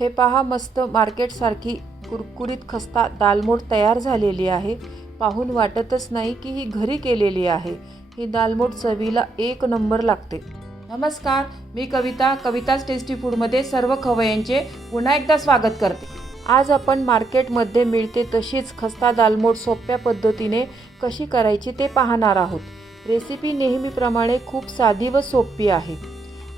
हे पहा मस्त मार्केटसारखी कुरकुरीत खस्ता दालमोठ तयार झालेली आहे. पाहून वाटतच नाही की ही घरी केलेली आहे. ही दालमोठ चवीला एक नंबर लागते. नमस्कार मी कविता कविताच टेस्टी फूडमध्ये सर्व खवयांचे पुन्हा एकदा स्वागत करते. आज आपण मार्केटमध्ये मिळते तशीच खस्ता दालमोठ सोप्या पद्धतीने कशी करायची ते पाहणार आहोत. रेसिपी नेहमीप्रमाणे खूप साधी व सोपी आहे.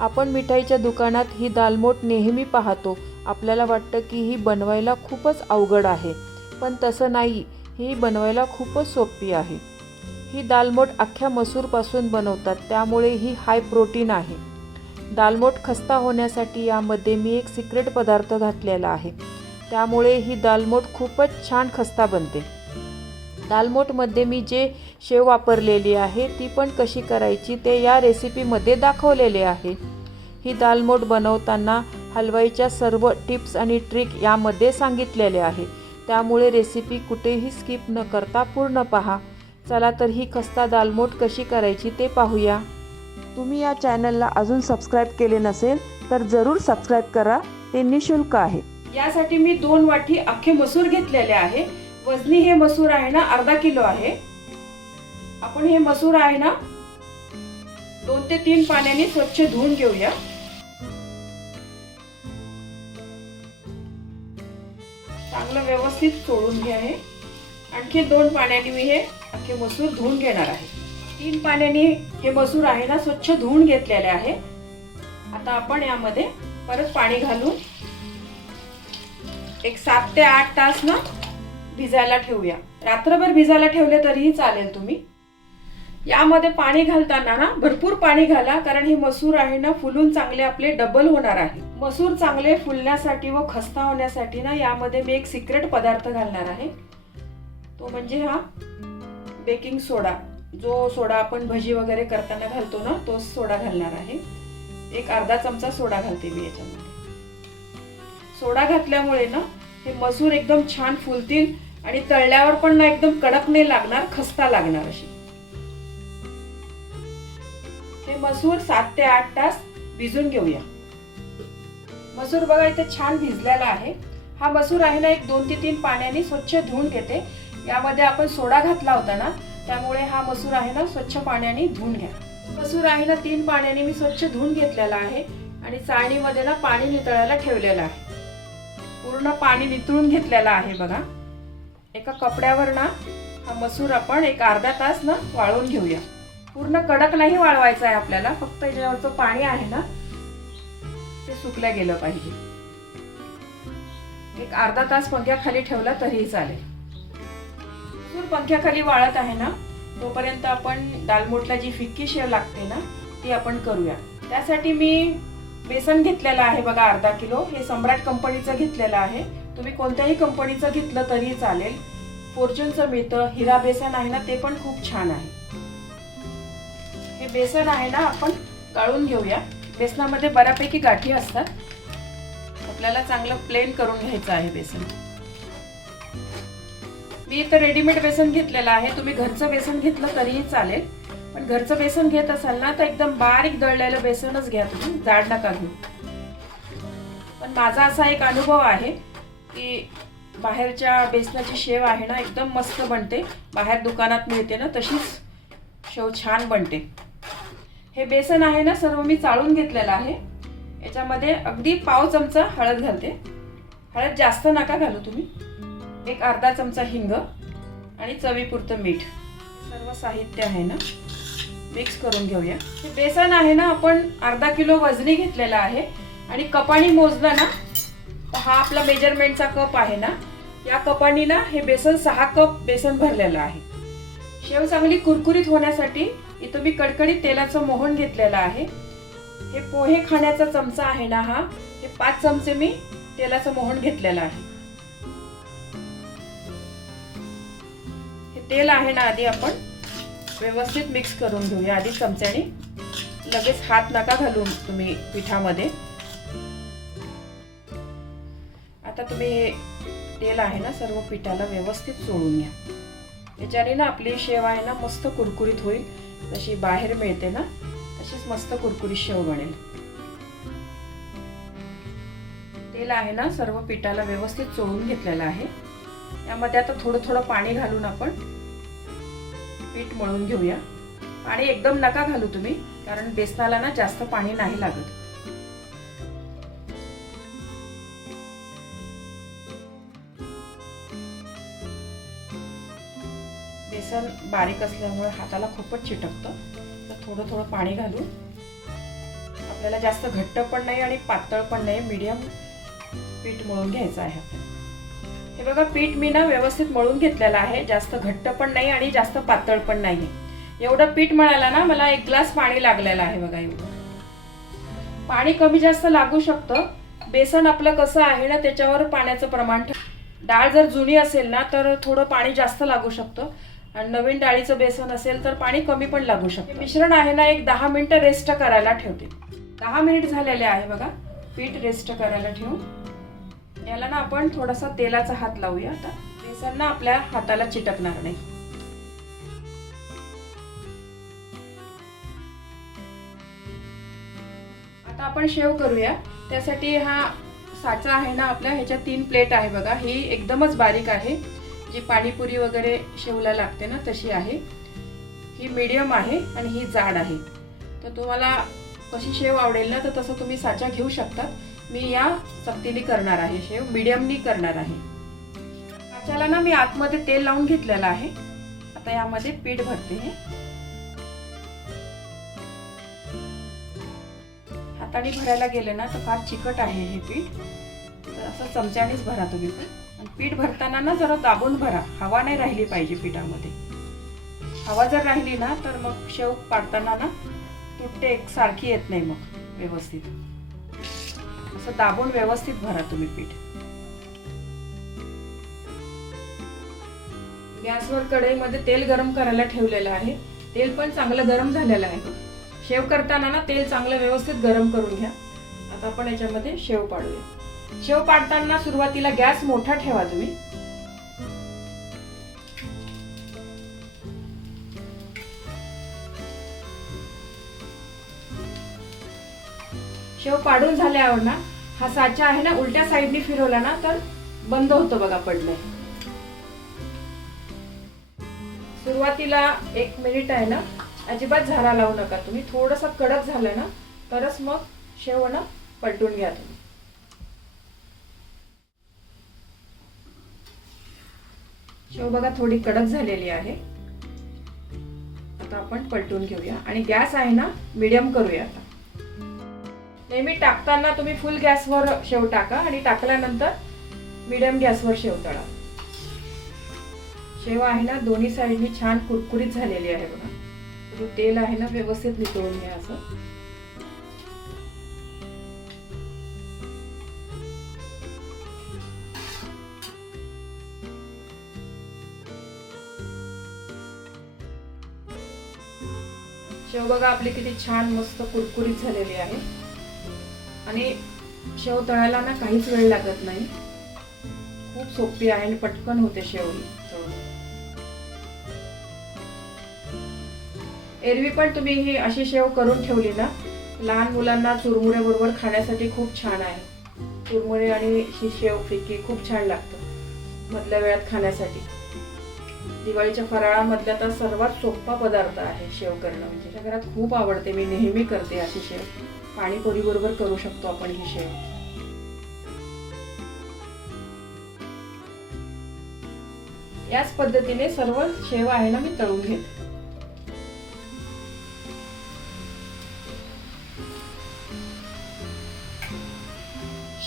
आपण मिठाईच्या दुकानात ही दालमोट नेहमी पाहतो. आपल्याला वाटतं की ही बनवायला खूपच अवघड आहे. पण तसं नाही. ही बनवायला खूपच सोपी आहे. ही दालमोट अख्ख्या मसूरपासून बनवतात. त्यामुळे ही हाय प्रोटीन आहे. दालमोट खस्ता होण्यासाठी यामध्ये मी एक सिक्रेट पदार्थ घातलेला आहे. त्यामुळे ही दालमोट खूपच छान खस्ता बनते. दालमोटमध्ये मी जे शेव वापरलेली आहे ती पण कशी करायची ते या रेसिपीमध्ये दाखवलेले आहे. ही दालमोट बनवताना हलवाईच्या सर्व टिप्स आणि ट्रिक यामध्ये सांगितलेले आहे. त्यामुळे रेसिपी कुठेही स्किप न करता पूर्ण पहा. चला तर ही खस्ता दालमोट कशी करायची ते पाहूया. तुम्ही या चॅनलला अजून सबस्क्राईब केले नसेल तर जरूर सबस्क्राईब करा. ते निशुल्क आहे. यासाठी मी दोन वाटी अख्खे मसूर घेतलेले आहे. वजनी हे मसूर आहे ना अर्धा किलो आहे. आपण हे मसूर आहे ना दोन ते तीन पाण्याने स्वच्छ धुवून घेऊया. चांगलं व्यवस्थित चोळून घे आहे आणखी दोन पाण्याने मी हे अख्खे मसूर धुवून घेणार आहे. तीन पाण्याने हे मसूर आहे ना स्वच्छ धुवून घेतलेले आहे. आता आपण यामध्ये परत पाणी घालून एक सात ते आठ तास ना भिजायला ठेवूया. रात्रभर भिजायला ठेवले तरीही चालेल तुम्ही. यामध्ये पाणी घालताना ना भरपूर पाणी घाला कारण हे मसूर आहे ना फुलून चांगले आपले डबल होणार आहे. मसूर चांगले फुलण्यासाठी व खस्ता होण्यासाठी ना यामध्ये मी एक सिक्रेट पदार्थ घालणार आहे. तो म्हणजे हा बेकिंग सोडा जो सोडा आपण भजी वगैरे करताना घालतो ना तोच सोडा घालणार आहे. एक अर्धा चमचा सोडा घालते मी याच्यामध्ये. सोडा घातल्यामुळे ना हे मसूर एकदम छान फुलतील आणि तळल्यावर पण ना एकदम कडक नाही लागणार खस्ता लागणार अशी. हे मसूर सात ते आठ तास भिजून घेऊया. मसूर बघा इथे छान भिजलेला आहे. हा मसूर आहे ना एक दोन ते तीन पाण्याने स्वच्छ धुवून घेते. यामध्ये आपण सोडा घातला होता ना त्यामुळे हा मसूर आहे ना स्वच्छ पाण्याने धुवून घ्या. मसूर आहे ना तीन पाण्याने मी स्वच्छ धुवून घेतलेला आहे आणि चाळणीमध्ये ना पाणी नितळायला ठेवलेलं आहे. पूर्ण पाणी नितळून घेतलेलं आहे बघा. एका कपड्यावर ना हा मसूर आपण एक अर्धा तास ना वाळवून घेऊया. पूर्ण कडक नाही वाळवायचा आहे आपल्याला फक्त याच्यावरचं पाणी आहे ना ते सुकल्या गेलं पाहिजे. एक अर्धा तास पंख्याखाली ठेवला तरीही चालेल. सूर पंख्याखाली वाळत आहे ना तोपर्यंत आपण दालमोटला जी फिक्की शेव लागते ना ती आपण करूया. त्यासाठी मी बेसन घेतलेलं आहे बघा अर्धा किलो हे सम्राट कंपनीचं घेतलेलं आहे. तुम्ही कोणत्याही कंपनीचं घेतलं तरी चालेल. फॉर्च्यूनचं मिळतं हिरा बेसन आहे ना ते पण खूप छान आहे. हे बेसन आहे ना आपण गाळून घेऊया. बेसनामध्ये बऱ्यापैकी गाठी असतात. आपल्याला चांगलं प्लेन करून घ्यायचं आहे बेसन. मी इथं रेडीमेड बेसन घेतलेलं आहे. तुम्ही घरचं बेसन घेतलं तरीही चालेल. पण घरचं बेसन घेत असाल ना तर एकदम बारीक दळलेलं बेसनच घ्या तुम्ही. जाड नका घेऊ. पण माझा असा एक अनुभव आहे की बाहेरच्या बेसनाची शेव आहे ना एकदम मस्त बनते. बाहेर दुकानात मिळते ना तशीच शेव छान बनते. हे बेसन आहे ना सर्व मी चाळून घेतलेलं आहे. याच्यामध्ये अगदी पाव चमचा हळद घालते. हळद जास्त नका घालू तुम्ही. एक अर्धा चमचा हिंग आणि चवीपुरतं मीठ. सर्व साहित्य आहे ना. मिक्स करून घेऊया. हे बेसन आहे ना आपण अर्धा किलो वजनी घेतलेला आहे. आणि कपाणी मोजलं ना तर हा आपला मेजरमेंटचा कप आहे ना. या कपानी ना हे बेसन सहा कप बेसन भरलेलं आहे. शेव चांगली कुरकुरीत होण्यासाठी इथं मी कडकडीत तेलाचं मोहन घेतलेलं आहे. हे पोहे खाण्याचा चमचा आहे ना हा. हे पाच चमचे मी तेलाचं मोहन घेतलेलं आहे. हे तेल आहे ना आधी आपण व्यवस्थित मिक्स करून घेऊया. आधी चमच्याने लगेच हात नका घालून तुम्ही पिठामध्ये. आता तुम्ही हे तेल आहे ना सर्व पिठाला व्यवस्थित चोळून घ्या. याच्याने ना आपली शेव आहे ना मस्त कुरकुरीत होईल. जशी बाहेर मिळते ना तशीच मस्त कुरकुरीत शेव बनेल. तेल आहे ना सर्व पिठाला व्यवस्थित चोळून घेतलेलं आहे. यामध्ये आता थोडं थोडं पाणी घालून आपण पीठ मळून घेऊया. पाणी एकदम नका घालू तुम्ही कारण बेसनाला ना जास्त पाणी नाही लागत. बारीक असल्यामुळे हाताला खूपच चिटकतं. तर थोडं थोडं पाणी घालून आपल्याला जास्त घट्ट पण नाही आणि पातळ पण नाही मीडियम पीठ मळून घ्यायचं आहे. आपल्याला हे बघा पीठ मी ना व्यवस्थित मळून घेतलेलं आहे. जास्त घट्ट पण नाही आणि जास्त पातळ पण नाही. एवढं पीठ मळायला ना मला एक ग्लास पाणी लागलेलं आहे बघा एवढं. पाणी कमी जास्त लागू शकतं. बेसन आपलं कसं आहे ना त्याच्यावर पाण्याचं प्रमाण डाळ जर जुनी असेल ना तर थोडं पाणी जास्त लागू शकतं. आणि नवीन डाळीचं बेसन असेल तर पाणी कमी पण लागू शकतं. मिश्रण आहे ना एक दहा मिनटं रेस्ट करायला ठेवते. दहा मिनिट झालेले आहे बघा. पीठ रेस्ट करायला ठेवून. याला ना आपण थोडासा तेलाचा हात लावूया. आता बेसन ना आपल्या हाताला चिटकणार नाही. आता आपण शेव करूया. त्यासाठी हा साचा आहे ना आपल्या ह्याच्या तीन प्लेट आहे बघा. ही एकदमच बारीक आहे. जी पाणीपुरी वगैरे शेवला लागते ना तशी आहे. ही मीडियम आहे आणि ही जाड आहे. तर तुम्हाला कशी शेव आवडेल ना तर तसं तुम्ही साचा घेऊ शकता. मी या चपटीने करणार आहे शेव मीडियमनी करणार आहे. साच्याला ना मी आतमध्ये तेल लावून घेतलेलं आहे. आता यामध्ये पीठ भरते हे हाताने भरायला गेले ना तर फार चिकट आहे हे पीठ. तर असं चमच्यानेच भरा तुम्ही पण. पीठ भरताना ना जरा दाबून भरा. हवा नाही राहिली पाहिजे पिठामध्ये. हवा जर राहिली ना तर मग शेव पाडताना ना तुटते एकसारखी येत नाही मग व्यवस्थित. असं दाबून व्यवस्थित भरा तुम्ही पीठ. गॅसवर कढईमध्ये तेल गरम करायला ठेवलेलं आहे. तेल पण चांगलं गरम झालेलं आहे. शेव करताना ना तेल चांगलं व्यवस्थित गरम करून घ्या. आता आपण याच्यामध्ये शेव पाडूया. शेव पाडताना सुरुवातीला गॅस मोठा ठेवा तुम्ही. शेव पाडून झाल्यावर ना हा साचा आहे ना उलट्या साईडने फिरवला ना तर बंद होतो बघा पडलंय सुरुवातीला एक मिनिट आहे ना अजिबात झारा लावू नका तुम्ही. थोडस कडक झालं ना तरच मग शेव ना पलटून घ्या तुम्ही. शेव बघा थोडी कडक झालेली आहे. आता आपण पलटून घेऊया. आणि गॅस आहे ना मिडियम करूया आता. नेहमी टाकताना तुम्ही फुल गॅसवर शेव टाका आणि टाकल्यानंतर मिडियम गॅसवर शेव तळा. शेव आहे ना दोन्ही साईडनी छान कुरकुरीत झालेली आहे बघा. म्हणजे तेल आहे ना व्यवस्थित नितळून घ्या असं. शेव बघा आपली किती छान मस्त कुरकुरीत झालेली आहे. आणि शेव तळायला ना काहीच वेळ लागत नाही. खूप सोपी आहे आणि पटकन होते शेव. एरवी पण तुम्ही ही अशी शेव करून ठेवली ना लहान मुलांना चुरमुरे बरोबर खाण्यासाठी खूप छान आहे. चुरमुरे आणि ही शेव फिकी खूप छान लागतं मधल्या वेळात खाण्यासाठी. दिवाळीच्या फराळामधला तर सर्वात सोपा पदार्थ आहे शेव करणं. म्हणजे घरात खूप आवडते मी नेहमी करते अशी शेव. पाणीपुरी बरोबर करू शकतो आपण ही शेव. याच पद्धतीने सर्व शेव आहे ना मी तळून घेते.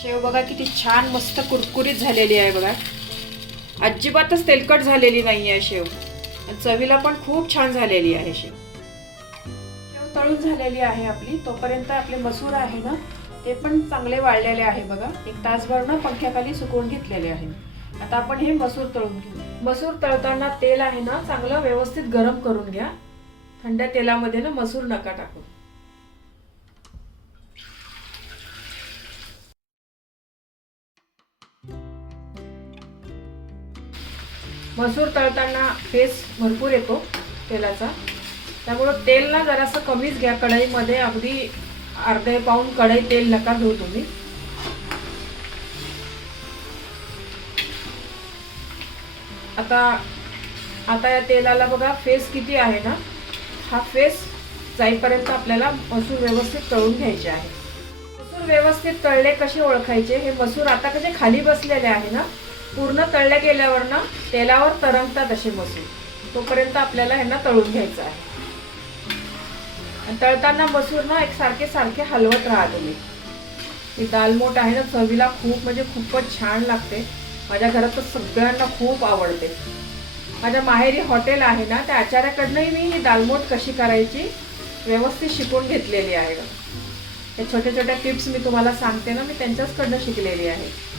शेव बघा किती छान मस्त कुरकुरीत झालेली आहे बघा. अजिबातच तेलकट झालेली नाही आहे शेव. आणि चवीला पण खूप छान झालेली आहे शेव. शेव तळून झालेली आहे आपली. तोपर्यंत आपले मसूर आहे ना ते पण चांगले वाळलेले आहे बघा. एक तासभर ना पंख्याखाली सुकवून घेतलेले आहे. आता आपण हे मसूर तळून घेऊ. मसूर तळताना तेल आहे ना चांगलं व्यवस्थित गरम करून घ्या. थंड तेलामध्ये ना मसूर नका टाकू. मसूर तळताना फेस भरपूर येतो तेलाचा. त्यामुळं तेल ना जरासं कमीच घ्या. कढईमध्ये अगदी अर्धे पाऊन कढई तेल नका घेऊ तुम्ही. आता आता या तेलाला बघा फेस किती आहे ना? हा फेस जाईपर्यंत आपल्याला मसूर व्यवस्थित तळून घ्यायचे आहे. मसूर व्यवस्थित तळले कसे ओळखायचे? हे मसूर आता कसे खाली बसलेले आहे ना? पूर्ण तळल्या गेल्यावर ना तेलावर तरंगतात असे मसूर. तोपर्यंत आपल्याला ह्यांना तळून घ्यायचं आहे. आणि तळताना मसूर ना एक सारखे सारखे हलवत राहा तुम्ही. ही दालमोट आहे ना चवीला खूप म्हणजे खूपच छान लागते. माझ्या घरात तर सगळ्यांना खूप आवडते. माझ्या माहेरी हॉटेल आहे ना त्या आचार्याकडनंही मी ही दालमोट कशी करायची व्यवस्थित शिकून घेतलेली आहे. त्या छोट्या छोट्या टिप्स मी तुम्हाला सांगते ना मी त्यांच्याचकडनं शिकलेली आहे.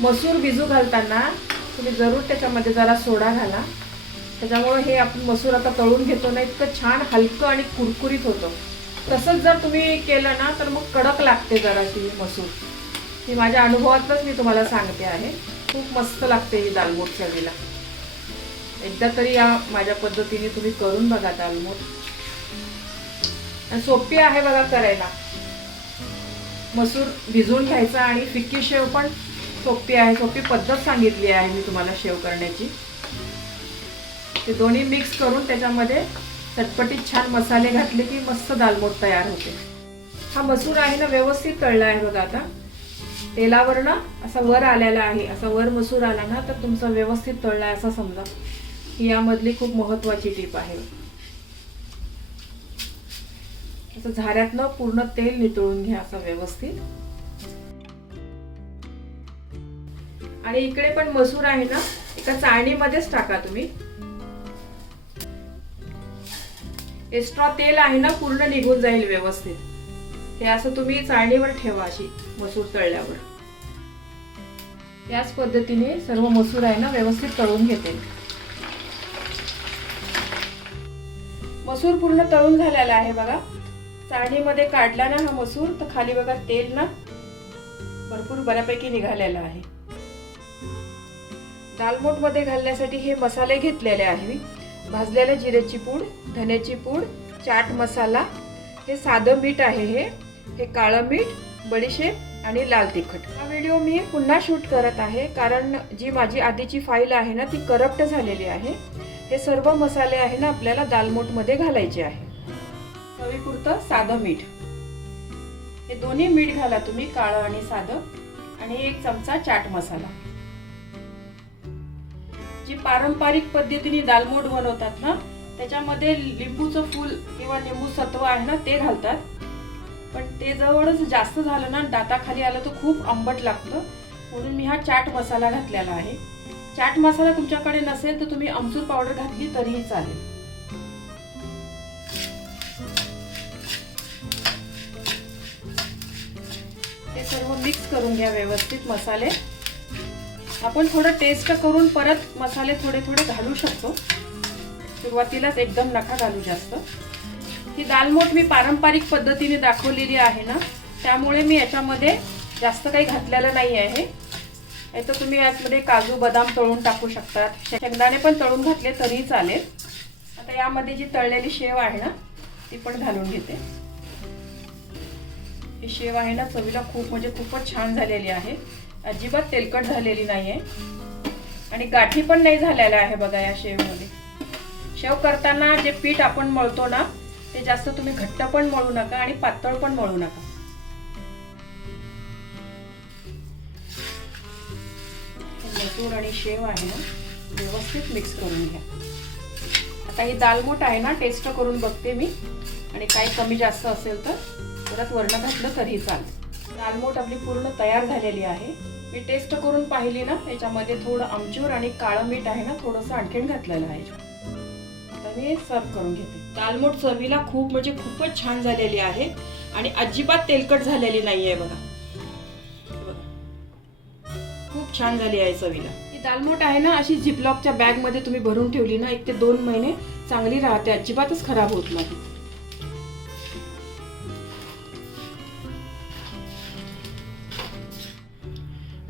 मसूर भिजू घालताना तुम्ही जरूर त्याच्यामध्ये जरा सोडा घाला. त्याच्यामुळे हे आपण मसूर आता तळून घेतो ना इतकं छान हलकं आणि कुरकुरीत होतं. तसंच जर तुम्ही केलं ना तर मग कडक लागते जराशी मसूर. ही माझ्या अनुभवातच मी तुम्हाला सांगते आहे. खूप मस्त लागते ही दालमोट चवीला. एकदा तरी या माझ्या पद्धतीने तुम्ही करून बघा दालमोट. सोपी आहे बघा करायला. मसूर भिजवून घ्यायचा आणि फिक्की शेव पण सोपी आहे सोपी पद्धत सांगितली आहे मी तुम्हाला शेव करण्याची. ते दोन्ही मिक्स करून त्याच्यामध्ये चटपटीत छान मसाले घातले की मस्त दालमोट तयार होते. हा मसूर आहे ना व्यवस्थित तळला आहे बघा आता. तेलावर ना असा वर आलेला आहे असा वर मसूर आला ना तर तुमचा व्यवस्थित तळला आहे असं समजा. ही यामधली खूप महत्वाची टीप आहे. असं झाऱ्यातनं पूर्ण तेल नितळून घ्या असं व्यवस्थित. आणि इकडे पण मसूर आहे ना एका चाळणीमध्येच टाका तुम्ही. एक्स्ट्रा तेल आहे ना पूर्ण निघून जाईल व्यवस्थित. हे असं तुम्ही चाळणीवर ठेवा अशी मसूर तळल्यावर. याच पद्धतीने सर्व मसूर आहे ना व्यवस्थित तळून घेते. मसूर पूर्ण तळून झालेला आहे बघा. चाळणीमध्ये काढला ना हा मसूर तर खाली बघा तेल ना भरपूर बऱ्यापैकी निघालेला आहे. दालमोठमध्ये घालण्यासाठी हे मसाले घेतलेले आहे. भाजलेल्या जिऱ्याची पूड धन्याची पूड चाट मसाला हे साधं मीठ आहे हे. हे काळं मीठ बडीशेप आणि लाल तिखट. हा व्हिडिओ मी पुन्हा शूट करत आहे कारण जी माझी आधीची फाईल आहे ना ती करप्ट झालेली आहे. हे सर्व मसाले आहे ना आपल्याला दालमोटमध्ये घालायचे आहे. चवीपुरतं साधं मीठ. हे दोन्ही मीठ घाला तुम्ही काळं आणि साधं. आणि एक चमचा चाट मसाला. जी पारंपरिक पद्धतीने दालमोट बनवतात ना त्याच्यामध्ये लिंबूचं फूल किंवा लिंबू सत्व आहे ना ते घालतात. पण ते जवळच जास्त झालं ना दाताखाली आलं तर खूप आंबट लागतं. म्हणून मी हा चाट मसाला घातलेला आहे. चाट मसाला तुमच्याकडे नसेल तर तुम्ही आमचूर पावडर घातली तरीही चालेल. ते सर्व मिक्स करून घ्या व्यवस्थित मसाले. आपण थोडं टेस्ट करून परत मसाले थोडे थोडे घालू शकतो. सुरुवातीलाच एकदम नका घालू जास्त. ही दालमोट मी पारंपरिक पद्धतीने दाखवलेली आहे ना त्यामुळे मी याच्यामध्ये जास्त काही घातलेलं नाही आहे. तर तुम्ही यातमध्ये काजू बदाम तळून टाकू शकतात. शेंगदाणे पण तळून घातले तरीही चालेल. आता यामध्ये जी तळलेली शेव आहे ना ती पण घालून घेते. ही शेव आहे ना चवीला खूप म्हणजे खूपच छान झालेली आहे. अजिबात तेलकट झालेली नाहीये. आणि गाठी पण नाही झालेल्या आहे बघा या शेवमध्ये. शेव करताना जे पीठ आपण मळतो ना ते जास्त तुम्ही घट्ट पण मळू नका आणि पातळ पण मळू नका. मसूर आणि शेव आहे ना व्यवस्थित मिक्स करून घ्या. आता ही दालमोट आहे ना टेस्ट करून बघते मी. आणि काही कमी जास्त असेल तर परत वर्ण घातलं तरी चालेल. दालमोट आपली पूर्ण तयार झालेली आहे. मी टेस्ट करून पाहिली ना याच्यामध्ये थोडं आमचूर आणि काळं मीठ आहे ना थोडंसं आणखीन घातलेलं आहे. आता मी सर्व करून घेते. दालमोट चवीला खूप म्हणजे खूपच छान झालेली आहे आणि अजिबात तेलकट झालेली नाही आहे बघा बघा. खूप छान झाली आहे चवीला. ही दालमोट आहे ना अशी झिपलॉकच्या बॅगमध्ये तुम्ही भरून ठेवली ना एक ते दोन महिने चांगली राहते अजिबातच खराब होत नाही.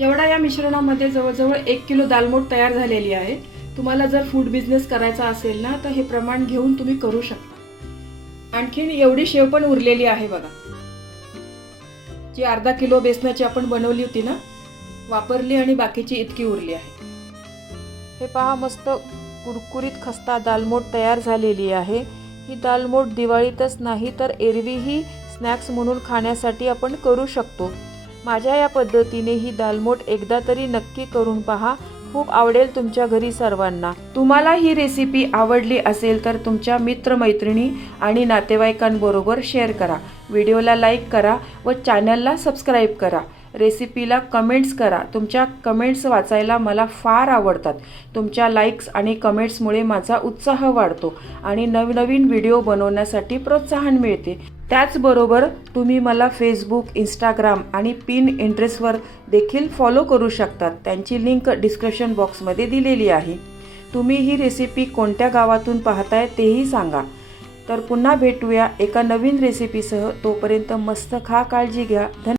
एवढा या मिश्रणामध्ये जवळजवळ एक किलो दालमोट तयार झालेली आहे. तुम्हाला जर फूड बिझनेस करायचा असेल ना तर हे प्रमाण घेऊन तुम्ही करू शकता. आणखीन एवढी शेव पण उरलेली आहे बघा. जी अर्धा किलो बेसनाची आपण बनवली होती ना वापरली आणि बाकीची इतकी उरली आहे. हे पहा मस्त कुरकुरीत खस्ता दालमोट तयार झालेली आहे. ही दालमोट दिवाळीतच नाही तर एरवीही स्नॅक्स म्हणून खाण्यासाठी आपण करू शकतो. माझ्या या पद्धतीने ही दालमोट एकदा तरी नक्की करून पहा. खूप आवडेल तुमच्या घरी सर्वांना. तुम्हाला ही रेसिपी आवडली असेल तर तुमच्या मित्रमैत्रिणी आणि नातेवाईकांबरोबर शेअर करा. व्हिडिओला लाईक करा व चॅनलला सबस्क्राईब करा. रेसिपीला कमेंट्स करा. तुमच्या कमेंट्स वाचायला मला फार आवडतात. तुमच्या लाईक्स आणि कमेंट्समुळे माझा उत्साह वाढतो आणि नवनवीन व्हिडिओ बनवण्यासाठी प्रोत्साहन मिळते. त्याचबरोबर तुम्ही मला फेसबुक इंस्टाग्राम आणि पिन इंटरेस्टवर देखील फॉलो करू शकतात. त्यांची लिंक डिस्क्रिप्शन बॉक्समध्ये दिलेली आहे. तुम्ही ही रेसिपी कोणत्या गावातून पाहताय तेही सांगा. तर पुन्हा भेटूया एका नवीन रेसिपीसह तोपर्यंत मस्त खा काळजी घ्या. धन्यवाद.